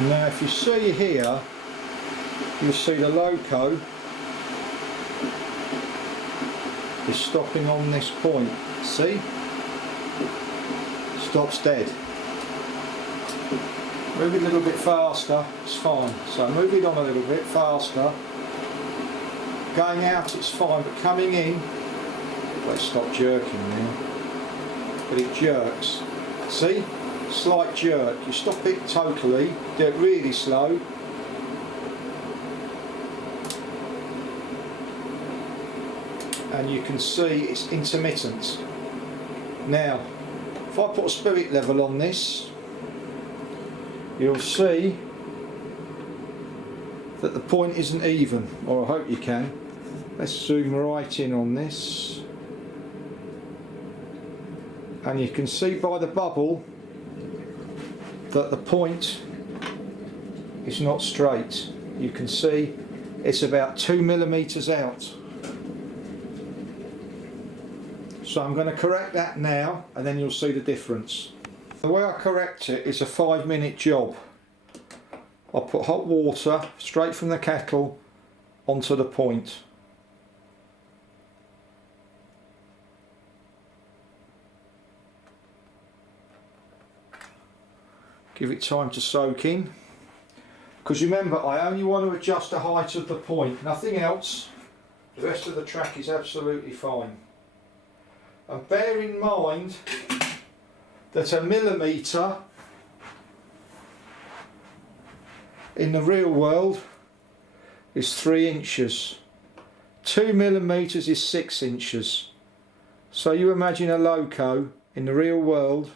Now if you see here, you'll see the Loco is stopping on this point. See? Stops dead. Move it a little bit faster, it's fine. So move it on a little bit faster. Going out it's fine, but coming in, let's stop jerking now. But it jerks. See? Slight jerk. You stop it totally, do it really slow. And you can see it's intermittent. Now, if I put a spirit level on this, you'll see that the point isn't even, or I hope you can. Let's zoom right in on this. And you can see by the bubble that the point is not straight. You can see it's about 2 millimeters out. So I'm going to correct that now, and then you'll see the difference. The way I correct it is a 5-minute job. I'll put hot water straight from the kettle onto the point. Give it time to soak in. Because remember, I only want to adjust the height of the point, nothing else. The rest of the track is absolutely fine. And bear in mind that a millimetre in the real world is 3 inches. 2 millimetres is 6 inches. So you imagine a Loco in the real world,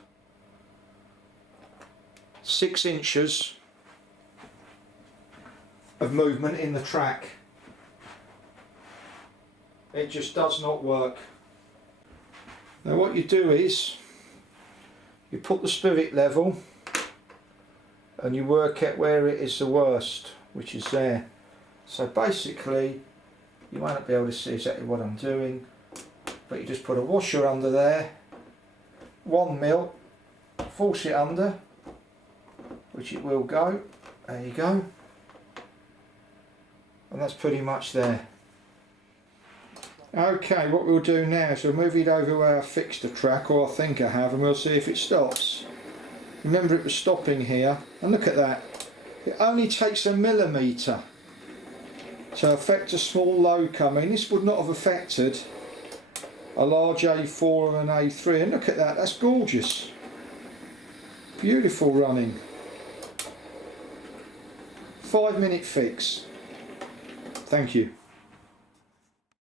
6 inches of movement in the track. It just does not work. Now what you do is you put the spirit level and you work out where it is the worst, which is there. So basically you might not be able to see exactly what I'm doing, but you just put a washer under there, 1 mil, force it under, which it will go. There you go, and that's pretty much there. Okay, what we'll do now is we'll move it over where I fixed the track, or I think I have, and we'll see if it stops. Remember, it was stopping here, and look at that. It only takes a millimetre to affect a small Loco. I mean, this would not have affected a large A4 or an A3, and look at that, that's gorgeous. Beautiful running. 5-minute fix. Thank you.